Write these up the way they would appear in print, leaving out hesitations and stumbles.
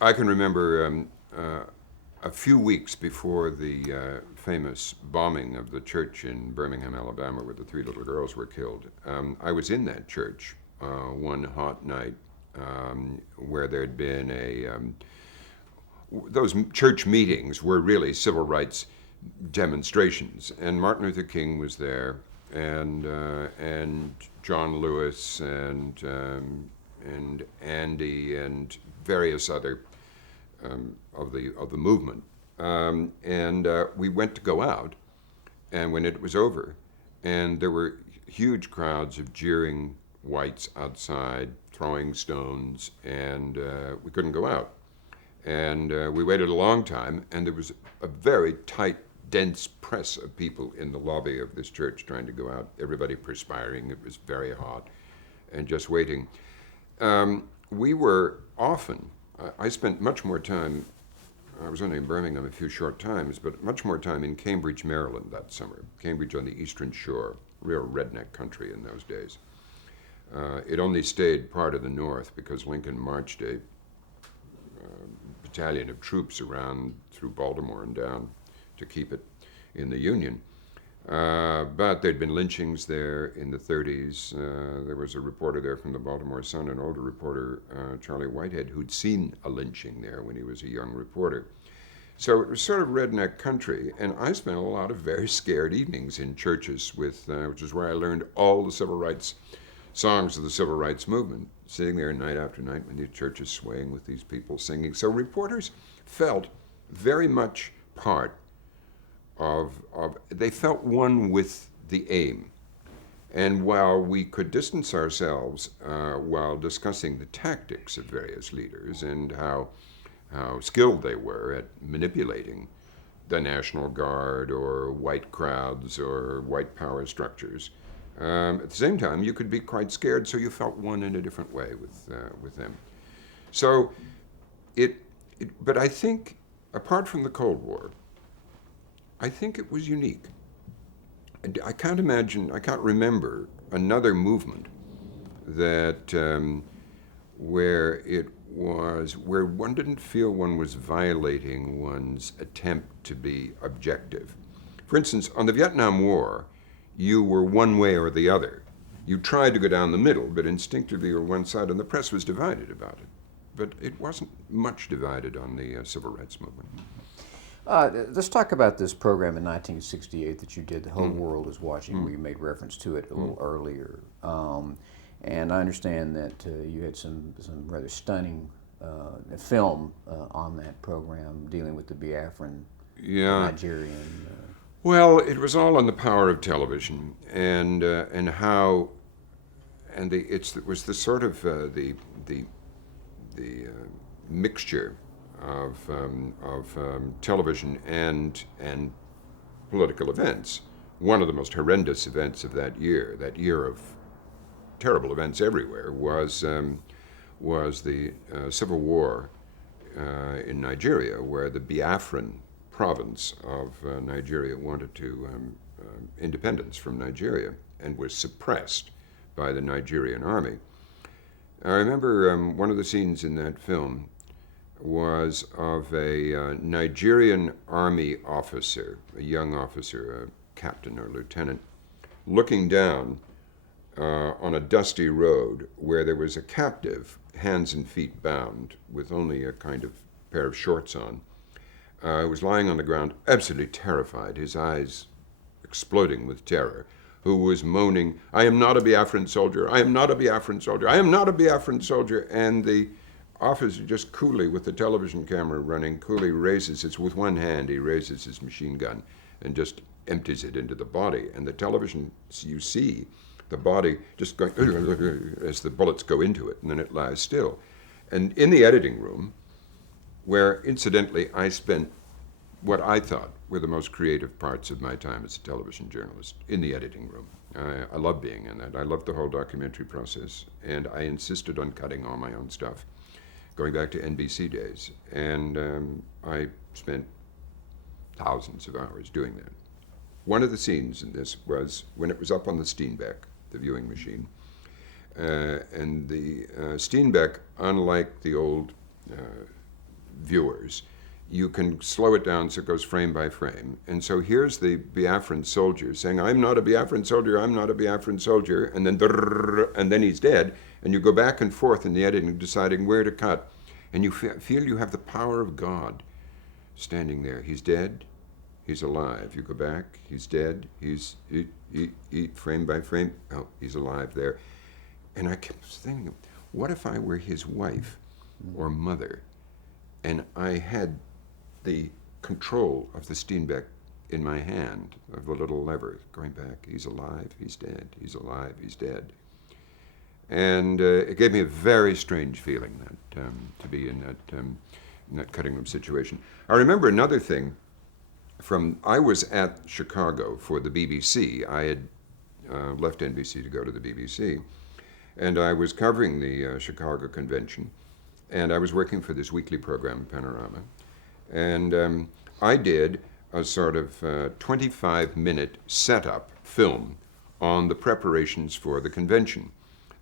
I can remember a few weeks before the famous bombing of the church in Birmingham, Alabama, where the three little girls were killed. I was in that church one hot night where there'd been those church meetings were really civil rights demonstrations, and Martin Luther King was there, and John Lewis, and Andy, and various other of the movement, and we went to go out, and when it was over, and there were huge crowds of jeering whites outside throwing stones, and we couldn't go out. And we waited a long time, and there was a very tight, dense press of people in the lobby of this church trying to go out, everybody perspiring. It was very hot, and just waiting. We were often, I spent much more time, I was only in Birmingham a few short times, but much more time in Cambridge, Maryland that summer. Cambridge on the Eastern Shore, real redneck country in those days. It only stayed part of the North because Lincoln marched a battalion of troops around through Baltimore and down to keep it in the Union. But there'd been lynchings there in the 30s. There was a reporter there from the Baltimore Sun, an older reporter, Charlie Whitehead, who'd seen a lynching there when he was a young reporter. So it was sort of redneck country, and I spent a lot of very scared evenings in churches with, which is where I learned all the civil rights songs of the civil rights movement, sitting there night after night when the church is swaying with these people singing. So reporters felt very much part they felt one with the aim. And while we could distance ourselves while discussing the tactics of various leaders and how skilled they were at manipulating the National Guard or white crowds or white power structures, at the same time, you could be quite scared, so you felt one in a different way with them. So but I think, apart from the Cold War, I think it was unique. I can't remember another movement that where one didn't feel one was violating one's attempt to be objective. For instance, on the Vietnam War, you were one way or the other. You tried to go down the middle, but instinctively you were one side, and the press was divided about it. But it wasn't much divided on the civil rights movement. Let's talk about this program in 1968 that you did, The Whole World is Watching, where you made reference to it a little earlier. And I understand that you had some rather stunning film on that program dealing with the Biafran, Nigerian. Well, it was all on the power of television and how, and it was the sort of the mixture of television and political events. One of the most horrendous events of that year of terrible events everywhere, was the civil war in Nigeria, where the Biafran province of Nigeria wanted to independence from Nigeria and was suppressed by the Nigerian army. I remember one of the scenes in that film was of a Nigerian army officer, a young officer, a captain or lieutenant, looking down on a dusty road where there was a captive, hands and feet bound, with only a kind of pair of shorts on. He was lying on the ground, absolutely terrified, his eyes exploding with terror, who was moaning, "I am not a Biafran soldier, I am not a Biafran soldier, I am not a Biafran soldier." And the officer just coolly, with the television camera running, coolly with one hand, he raises his machine gun and just empties it into the body. And the television, you see the body just going as the bullets go into it, and then it lies still. And in the editing room, where incidentally I spent what I thought were the most creative parts of my time as a television journalist, in the editing room. I love being in that. I loved the whole documentary process, and I insisted on cutting all my own stuff, going back to NBC days. And I spent thousands of hours doing that. One of the scenes in this was when it was up on the Steenbeck, the viewing machine. And the Steenbeck, unlike the old viewers, you can slow it down so it goes frame by frame. And so here's the Biafran soldier saying, I'm not a Biafran soldier, I'm not a Biafran soldier, and then he's dead, and you go back and forth in the editing deciding where to cut, and you feel you have the power of God standing there. He's dead, he's alive. You go back, he's dead, he's frame by frame, oh, he's alive there. And I kept thinking, what if I were his wife or mother, and I had the control of the Steenbeck in my hand, of the little lever, going back, he's alive, he's dead, he's alive, he's dead. And it gave me a very strange feeling that to be in that cutting room situation. I remember another thing I was at Chicago for the BBC. I had left NBC to go to the BBC, and I was covering the Chicago convention, and I was working for this weekly program, Panorama. And I did a sort of 25-minute setup film on the preparations for the convention,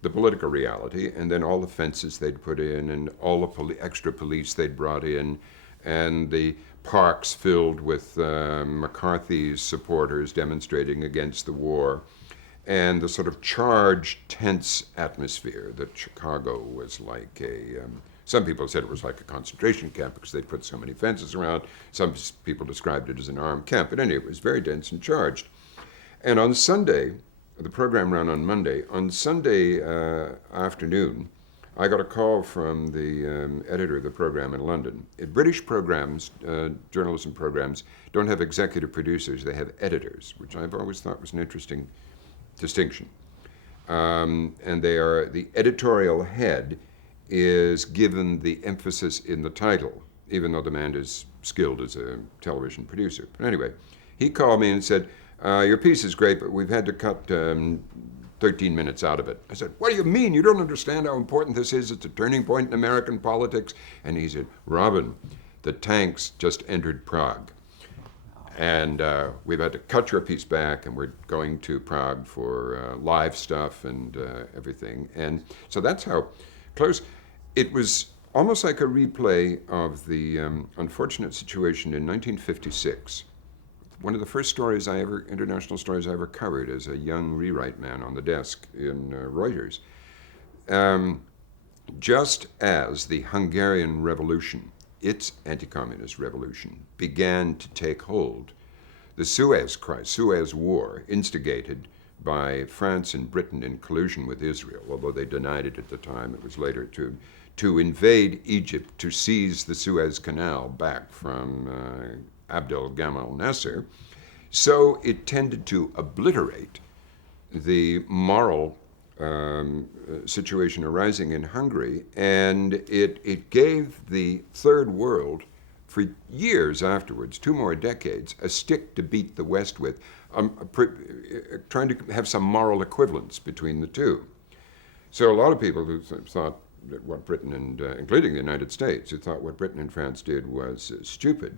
the political reality, and then all the fences they'd put in, and all the extra police they'd brought in, and the parks filled with McCarthy's supporters demonstrating against the war, and the sort of charged, tense atmosphere that Chicago was like some people said it was like a concentration camp because they'd put so many fences around. Some people described it as an armed camp. But anyway, it was very dense and charged. And on Sunday, the program ran on Monday. On Sunday afternoon, I got a call from the editor of the program in London. British programs, journalism programs, don't have executive producers. They have editors, which I've always thought was an interesting distinction. And they are, the editorial head is given the emphasis in the title, even though the man is skilled as a television producer. But anyway, he called me and said, your piece is great, but we've had to cut 13 minutes out of it. I said, what do you mean? You don't understand how important this is. It's a turning point in American politics. And he said, Robin, the tanks just entered Prague. And we've had to cut your piece back, and we're going to Prague for live stuff and everything. And so that's how close. It was almost like a replay of the unfortunate situation in 1956. One of the first international stories I ever covered as a young rewrite man on the desk in Reuters. Just as the Hungarian Revolution, its anti-communist revolution, began to take hold, the Suez War, instigated by France and Britain in collusion with Israel, although they denied it at the time, it was later to invade Egypt, to seize the Suez Canal back from Abdel Gamal Nasser. So it tended to obliterate the moral situation arising in Hungary, and it gave the Third World, for years afterwards, 2 more decades, a stick to beat the West with, trying to have some moral equivalence between the two. So a lot of people who thought that what Britain and, including the United States, who thought what Britain and France did was stupid,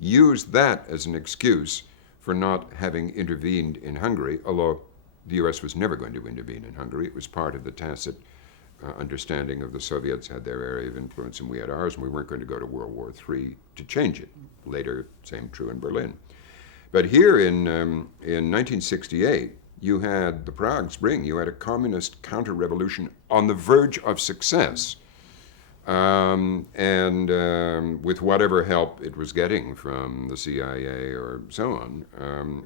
used that as an excuse for not having intervened in Hungary, although the U.S. was never going to intervene in Hungary. It was part of the tacit understanding of the Soviets had their area of influence and we had ours, and we weren't going to go to World War III to change it. Later, same true in Berlin. But here in 1968, you had the Prague Spring, you had a communist counter-revolution on the verge of success, and with whatever help it was getting from the CIA or so on,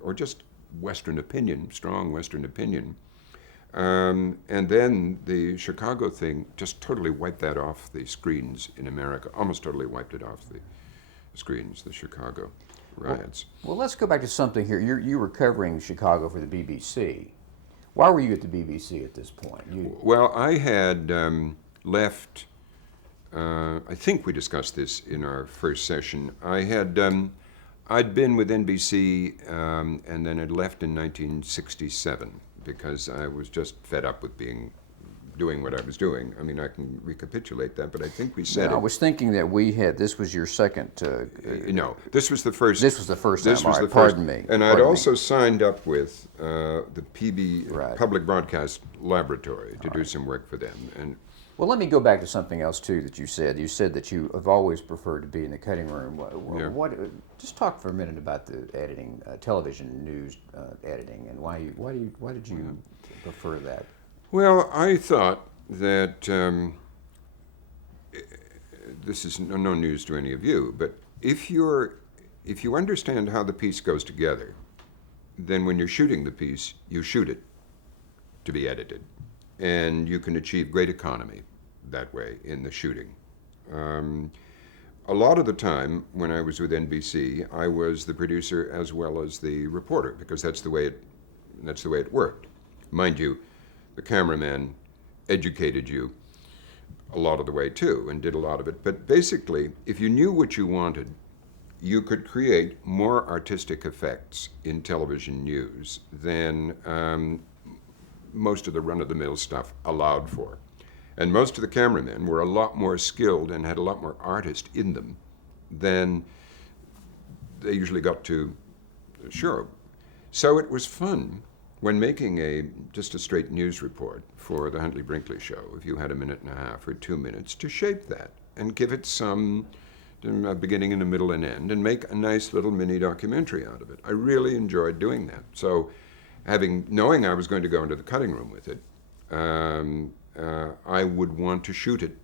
or just Western opinion, strong Western opinion. And then the Chicago thing just totally wiped that off the screens in America, almost totally wiped it off the screens, the Chicago riots. Well, let's go back to something here. You were covering Chicago for the BBC. Why were you at the BBC at this point? Well, I had left, I think we discussed this in our first session. I'd been with NBC and then had left in 1967 because I was just fed up with doing what I was doing. I mean, I can recapitulate that, but I think we said I was thinking that this was your second... no, this was the first. This was the first time. This was the first. Pardon me. And I'd also signed up with the PB, Right. Public Broadcast Laboratory, to do some work for them. And Well, let me go back to something else too that you said. You said that you have always preferred to be in the cutting room. Yeah. Just talk for a minute about the editing, television news editing, and why did you prefer that? Well, I thought that this is no news to any of you, but if you understand how the piece goes together, then when you're shooting the piece, you shoot it to be edited, and you can achieve great economy that way in the shooting. A lot of the time when I was with NBC, I was the producer as well as the reporter because that's the way it worked. Mind you, the cameraman educated you a lot of the way too and did a lot of it. But basically, if you knew what you wanted, you could create more artistic effects in television news than most of the run-of-the-mill stuff allowed for. And most of the cameramen were a lot more skilled and had a lot more artist in them than they usually got to show. So it was fun when making just a straight news report for the Huntley Brinkley show, if you had a minute and a half or 2 minutes, to shape that and give it some beginning and a middle and end and make a nice little mini documentary out of it. I really enjoyed doing that. So knowing I was going to go into the cutting room with it, I would want to shoot it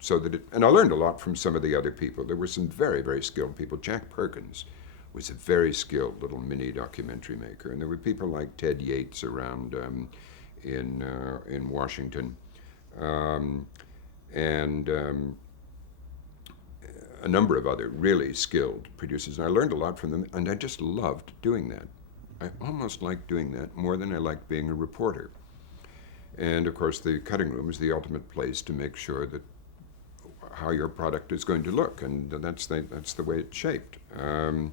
so that and I learned a lot from some of the other people. There were some very, very skilled people. Jack Perkins was a very skilled little mini documentary maker, and there were people like Ted Yates around in Washington, and a number of other really skilled producers. And I learned a lot from them, and I just loved doing that. I almost liked doing that more than I liked being a reporter. And of course, the cutting room is the ultimate place to make sure that how your product is going to look, and that's the way it's shaped. And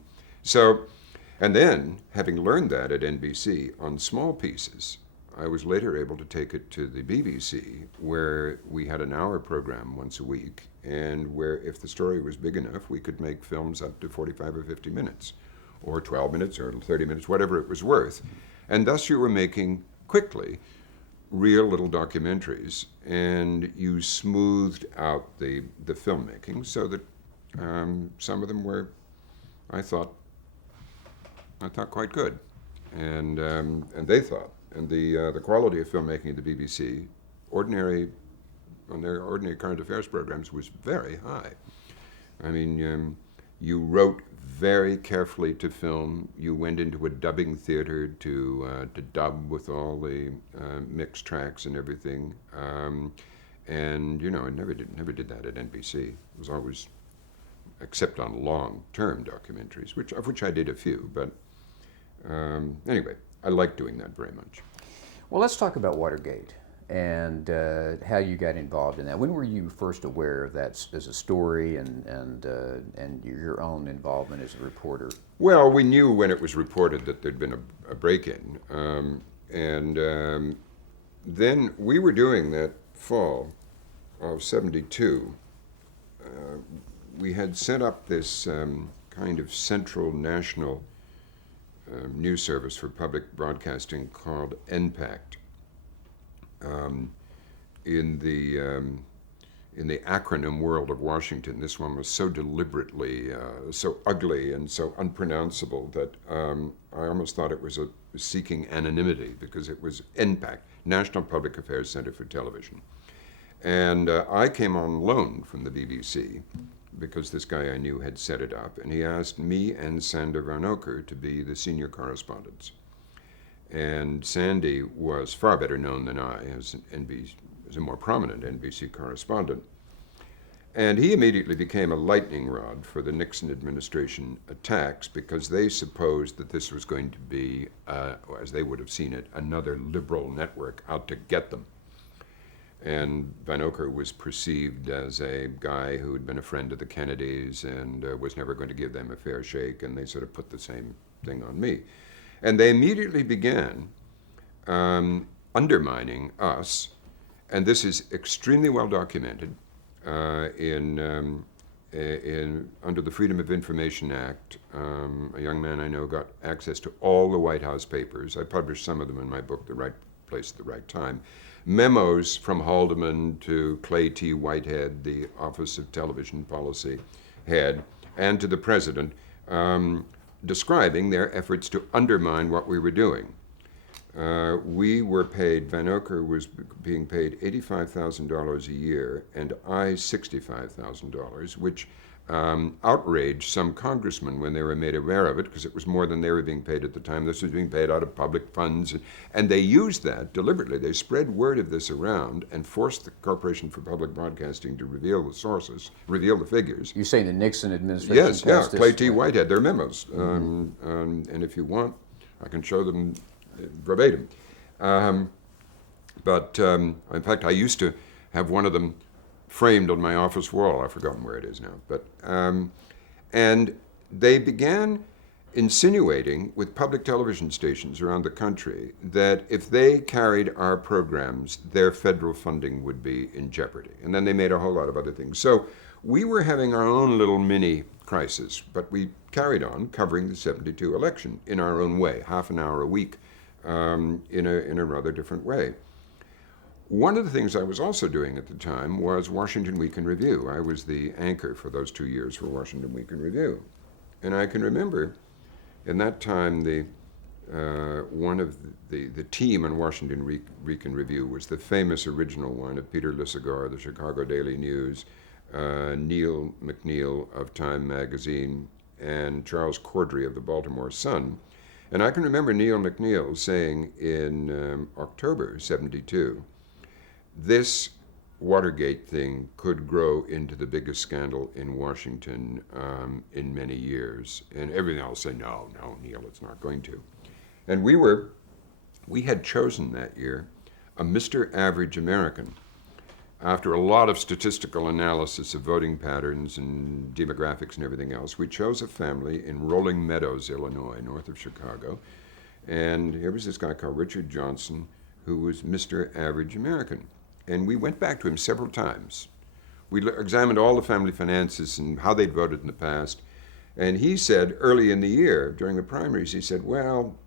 then, having learned that at NBC on small pieces, I was later able to take it to the BBC, where we had an hour program once a week, and where if the story was big enough, we could make films up to 45 or 50 minutes, or 12 minutes, or 30 minutes, whatever it was worth. And thus you were making, quickly, real little documentaries, and you smoothed out the filmmaking so that some of them were, I thought quite good, and they thought, and the quality of filmmaking at the BBC, on their ordinary current affairs programs, was very high. I mean, you wrote very carefully to film. You went into a dubbing theater to dub with all the mixed tracks and everything, and I never did that at NBC. It was always, except on long-term documentaries, of which I did a few, but. Anyway, I like doing that very much. Well, let's talk about Watergate and how you got involved in that. When were you first aware of that as a story and your own involvement as a reporter? Well, we knew when it was reported that there'd been a break-in, and then we were doing that fall of '72. We had set up this kind of central national news service for public broadcasting called NPACT. In the acronym world of Washington, this one was so deliberately so ugly and so unpronounceable that I almost thought it was seeking anonymity, because it was NPACT, National Public Affairs Center for Television. And I came on loan from the BBC because this guy I knew had set it up, and he asked me and Sander Van Oker to be the senior correspondents. And Sandy was far better known than I as a more prominent NBC correspondent. And he immediately became a lightning rod for the Nixon administration attacks, because they supposed that this was going to be, as they would have seen it, another liberal network out to get them. And Van Oker was perceived as a guy who had been a friend of the Kennedys and was never going to give them a fair shake, and they sort of put the same thing on me. And they immediately began undermining us, and this is extremely well documented under the Freedom of Information Act. A young man I know got access to all the White House papers. I published some of them in my book, The Right place at the right time. Memos from Haldeman to Clay T. Whitehead, the Office of Television Policy head, and to the president, describing their efforts to undermine what we were doing. We were paid, Van Oker was being paid $85,000 a year, and I $65,000, which outraged some congressmen when they were made aware of it, because it was more than they were being paid at the time. This was being paid out of public funds, and they used that deliberately. They spread word of this around and forced the Corporation for Public Broadcasting to reveal the sources, reveal the figures. You're saying the Nixon administration Yes, yeah, passed this? Clay T. Whitehead, their memos. And if you want, I can show them verbatim. But in fact, I used to have one of them framed on my office wall. I've forgotten where it is now. But and they began insinuating with public television stations around the country that if they carried our programs, their federal funding would be in jeopardy. And then they made a whole lot of other things. So we were having our own little mini crisis, but we carried on covering the '72 election in our own way, half an hour a week, in a rather different way. One of the things I was also doing at the time was Washington Week in Review. I was the anchor for those 2 years for Washington Week in Review. And I can remember in that time one of the team on Washington Week in Review was the famous original one of Peter Lisagor, the Chicago Daily News, Neil MacNeil of Time Magazine, and Charles Cordray of the Baltimore Sun. And I can remember Neil MacNeil saying in October '72, this Watergate thing could grow into the biggest scandal in Washington in many years. And everything else said, no, Neil, it's not going to. And we had chosen that year a Mr. Average American. After a lot of statistical analysis of voting patterns and demographics and everything else, we chose a family in Rolling Meadows, Illinois, north of Chicago. And here was this guy called Richard Johnson, who was Mr. Average American. And we went back to him several times. We examined all the family finances and how they'd voted in the past. And he said early in the year, during the primaries, he said, well,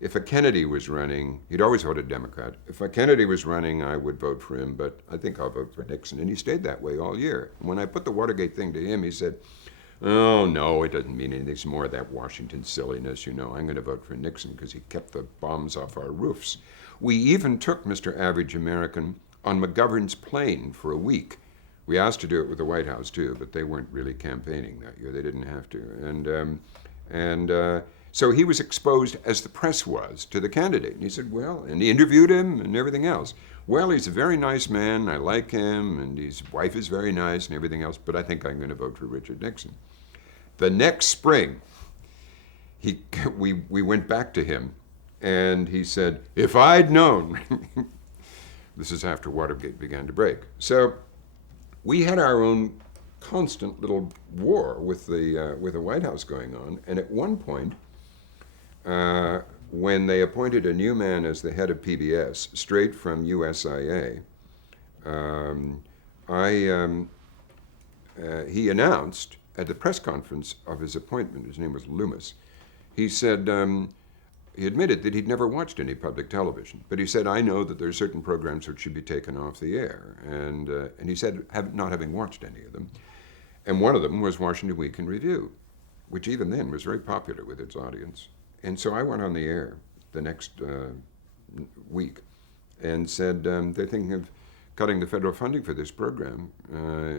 if a Kennedy was running, he'd always voted Democrat. If a Kennedy was running, I would vote for him, but I think I'll vote for Nixon. And he stayed that way all year. And when I put the Watergate thing to him, he said, oh, no, it doesn't mean anything. It's more of that Washington silliness, I'm going to vote for Nixon because he kept the bombs off our roofs. We even took Mr. Average American on McGovern's plane for a week. We asked to do it with the White House too, but they weren't really campaigning that year. They didn't have to. And so he was exposed, as the press was, to the candidate. And he said, well, and he interviewed him and everything else. Well, he's a very nice man. I like him, and his wife is very nice and everything else, but I think I'm going to vote for Richard Nixon. The next spring, we went back to him, and he said, if I'd known... This is after Watergate began to break. So we had our own constant little war with the White House going on. And at one point, when they appointed a new man as the head of PBS, straight from USIA, he announced at the press conference of his appointment, his name was Loomis, he said, he admitted that he'd never watched any public television, but he said, I know that there are certain programs which should be taken off the air. And he said, not having watched any of them. And one of them was Washington Week in Review, which even then was very popular with its audience. And so I went on the air the next week and said, they're thinking of cutting the federal funding for this program.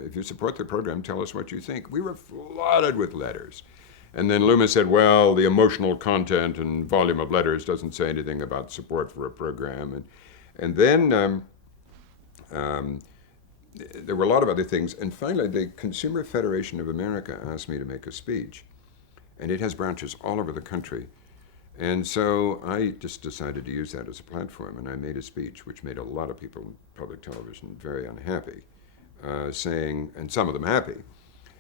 If you support the program, tell us what you think. We were flooded with letters. And then Loomis said, well, the emotional content and volume of letters doesn't say anything about support for a program. And then there were a lot of other things. And finally, the Consumer Federation of America asked me to make a speech. And it has branches all over the country. And so I just decided to use that as a platform. And I made a speech which made a lot of people in public television very unhappy, saying, and some of them happy,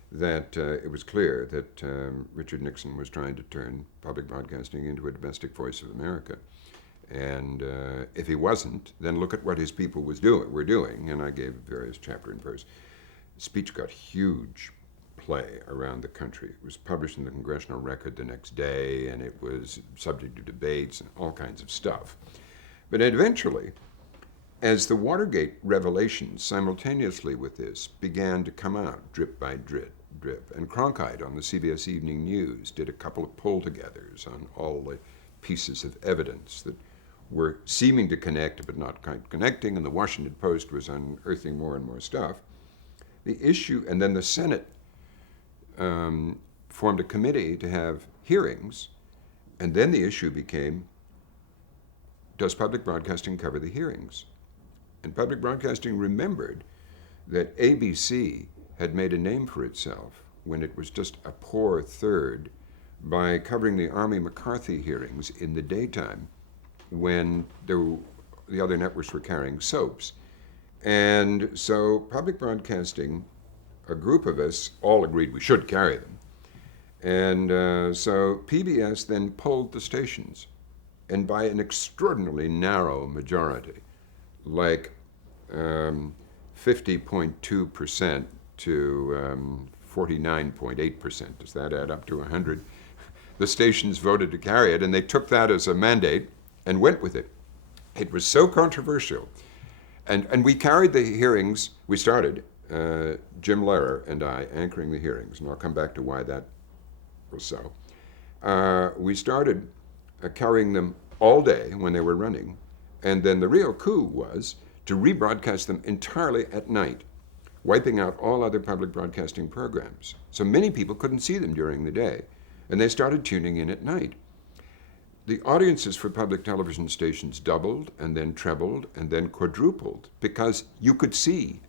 that it was clear that Richard Nixon was trying to turn public broadcasting into a domestic voice of America. And if he wasn't, then look at what his people were doing. And I gave various chapter and verse. The speech got huge play around the country. It was published in the Congressional Record the next day, and it was subject to debates and all kinds of stuff. But eventually, as the Watergate revelations simultaneously with this began to come out drip by drip, and Cronkite on the CBS Evening News did a couple of pull-togethers on all the pieces of evidence that were seeming to connect but not quite connecting, and the Washington Post was unearthing more and more stuff. The issue, and then the Senate formed a committee to have hearings, and then the issue became, does public broadcasting cover the hearings? And public broadcasting remembered that ABC had made a name for itself when it was just a poor third by covering the Army McCarthy hearings in the daytime when the other networks were carrying soaps. And so public broadcasting, a group of us all agreed we should carry them. And so PBS then polled the stations, and by an extraordinarily narrow majority, like 50.2% to 49.8%. Does that add up to 100? The stations voted to carry it, and they took that as a mandate and went with it. It was so controversial. And we carried the hearings. We started, Jim Lehrer and I, anchoring the hearings, and I'll come back to why that was so. We started carrying them all day when they were running, and then the real coup was to rebroadcast them entirely at night, wiping out all other public broadcasting programs. So many people couldn't see them during the day, and they started tuning in at night. The audiences for public television stations doubled, and then trebled, and then quadrupled, because you could see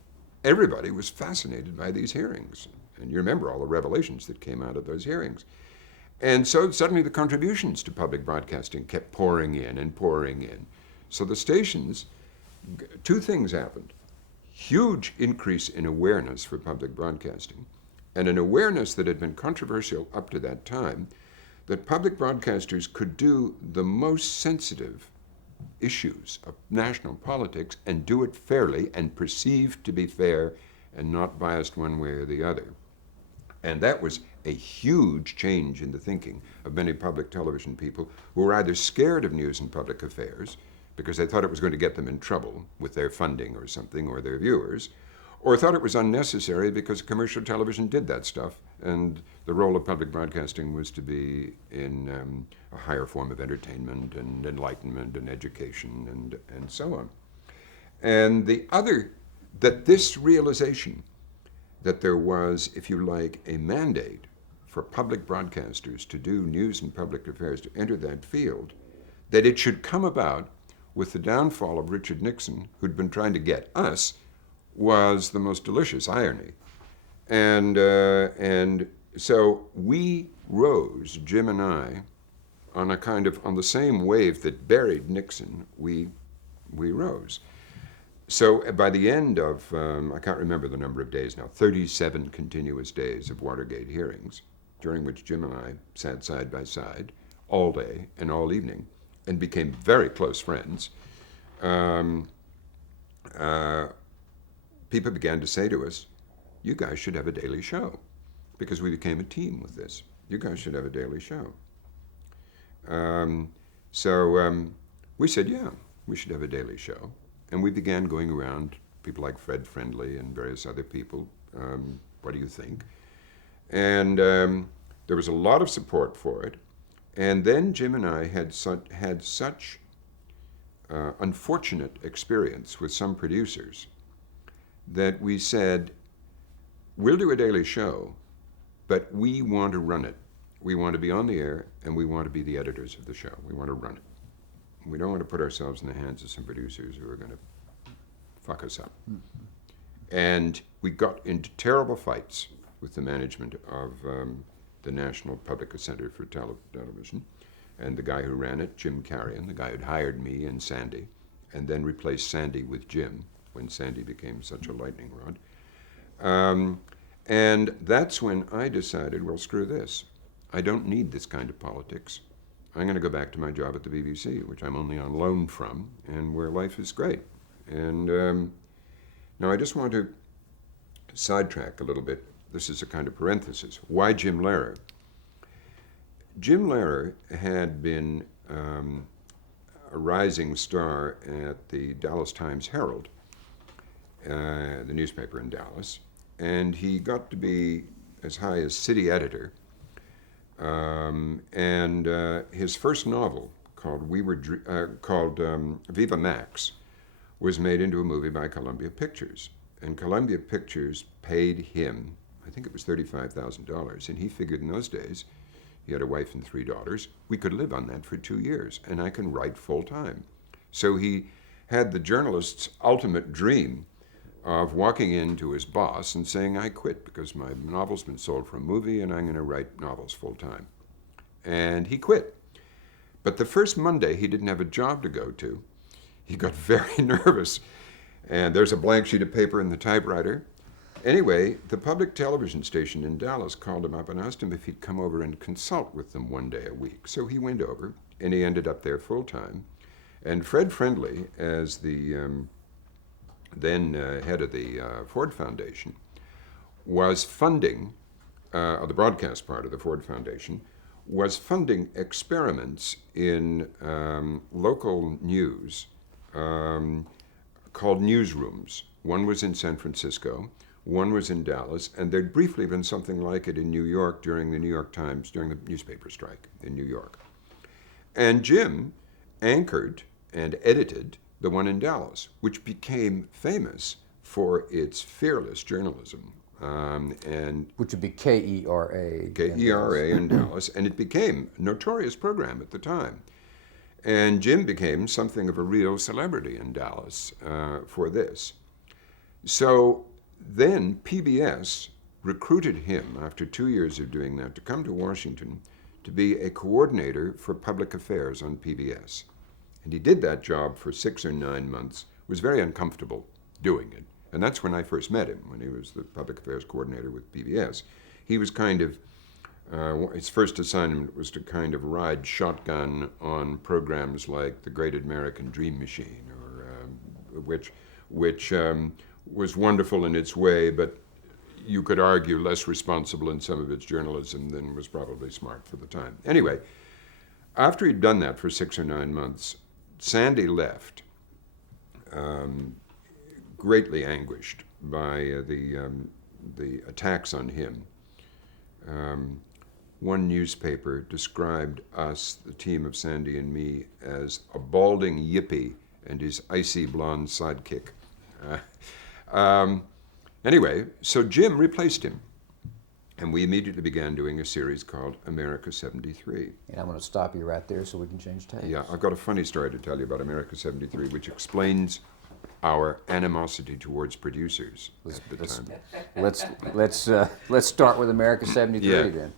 everybody was fascinated by these hearings. And you remember all the revelations that came out of those hearings. And so suddenly the contributions to public broadcasting kept pouring in and pouring in. So the stations, two things happened. Huge increase in awareness for public broadcasting, and an awareness that had been controversial up to that time, that public broadcasters could do the most sensitive issues of national politics and do it fairly and perceived to be fair and not biased one way or the other. And that was a huge change in the thinking of many public television people who were either scared of news and public affairs because they thought it was going to get them in trouble with their funding or something, or their viewers, or thought it was unnecessary because commercial television did that stuff, and the role of public broadcasting was to be in a higher form of entertainment and enlightenment and education and so on. And the other, that this realization that there was, if you like, a mandate for public broadcasters to do news and public affairs, to enter that field, that it should come about with the downfall of Richard Nixon, who'd been trying to get us, was the most delicious irony. And so we rose, Jim and I, on the same wave that buried Nixon, we rose. So by the end of, I can't remember the number of days now, 37 continuous days of Watergate hearings, during which Jim and I sat side by side all day and all evening and became very close friends, people began to say to us, you guys should have a daily show, because we became a team with this. You guys should have a daily show. So we said, yeah, we should have a daily show. And we began going around, people like Fred Friendly and various other people, what do you think? And there was a lot of support for it. And then Jim and I had such unfortunate experience with some producers that we said, we'll do a daily show, but we want to run it. We want to be on the air, and we want to be the editors of the show. We want to run it. We don't want to put ourselves in the hands of some producers who are going to fuck us up. Mm-hmm. And we got into terrible fights with the management of the National Public Center for Television, and the guy who ran it, Jim Carrion, the guy who'd hired me and Sandy, and then replaced Sandy with Jim when Sandy became such a lightning rod. And that's when I decided, well, screw this. I don't need this kind of politics. I'm going to go back to my job at the BBC, which I'm only on loan from, and where life is great. And now I just want to sidetrack a little bit. This is a kind of parenthesis. Why Jim Lehrer? Jim Lehrer had been a rising star at the Dallas Times-Herald, the newspaper in Dallas, and he got to be as high as city editor. And his first novel, called Viva Max, was made into a movie by Columbia Pictures. And Columbia Pictures paid him, I think it was $35,000, and he figured in those days, he had a wife and 3 daughters, we could live on that for 2 years, and I can write full time. So he had the journalist's ultimate dream of walking into his boss and saying, I quit because my novel's been sold for a movie and I'm going to write novels full time. And he quit. But the first Monday, he didn't have a job to go to. He got very nervous. And there's a blank sheet of paper in the typewriter. Anyway, the public television station in Dallas called him up and asked him if he'd come over and consult with them one day a week. So he went over, and he ended up there full time. And Fred Friendly, as the then head of the Ford Foundation, was funding, the broadcast part of the Ford Foundation, was funding experiments in local news called newsrooms. One was in San Francisco, one was in Dallas, and there'd briefly been something like it in New York during the New York Times, during the newspaper strike in New York. And Jim anchored and edited the one in Dallas, which became famous for its fearless journalism. And which would be KERA. KERA in Dallas, and it became a notorious program at the time. And Jim became something of a real celebrity in Dallas for this. So then PBS recruited him, after 2 years of doing that, to come to Washington to be a coordinator for public affairs on PBS. And he did that job for 6 or 9 months, was very uncomfortable doing it. And that's when I first met him, when he was the public affairs coordinator with PBS. He was kind of, his first assignment was to kind of ride shotgun on programs like The Great American Dream Machine, or which was wonderful in its way, but you could argue less responsible in some of its journalism than was probably smart for the time. Anyway, after he'd done that for 6 or 9 months, Sandy left, greatly anguished by the attacks on him. One newspaper described us, the team of Sandy and me, as a balding yippie and his icy blonde sidekick. Anyway, so Jim replaced him, and we immediately began doing a series called America 73. And I'm going to stop you right there so we can change tapes. Yeah, I've got a funny story to tell you about America 73, which explains our animosity towards producers at the time. Let's start with America 73 then.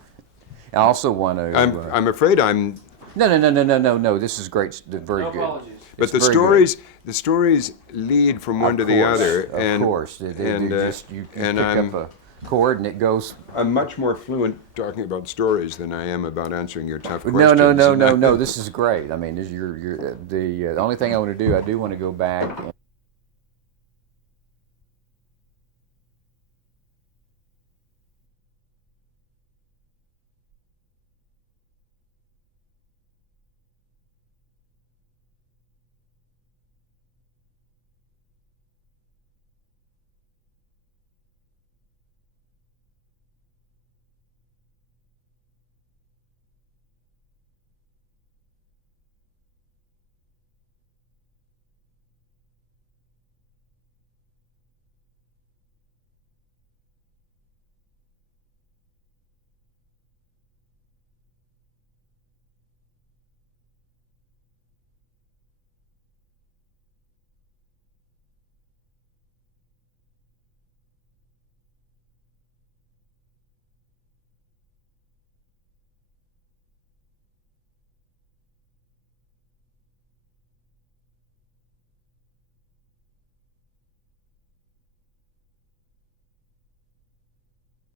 I also want to. I'm afraid I'm. No. This is great. Very good. Apologies. But the stories lead from one to the other, Of course, you pick up a chord and it goes. I'm much more fluent talking about stories than I am about answering your tough questions. No. This is great. I mean, the only thing I want to do, I do want to go back.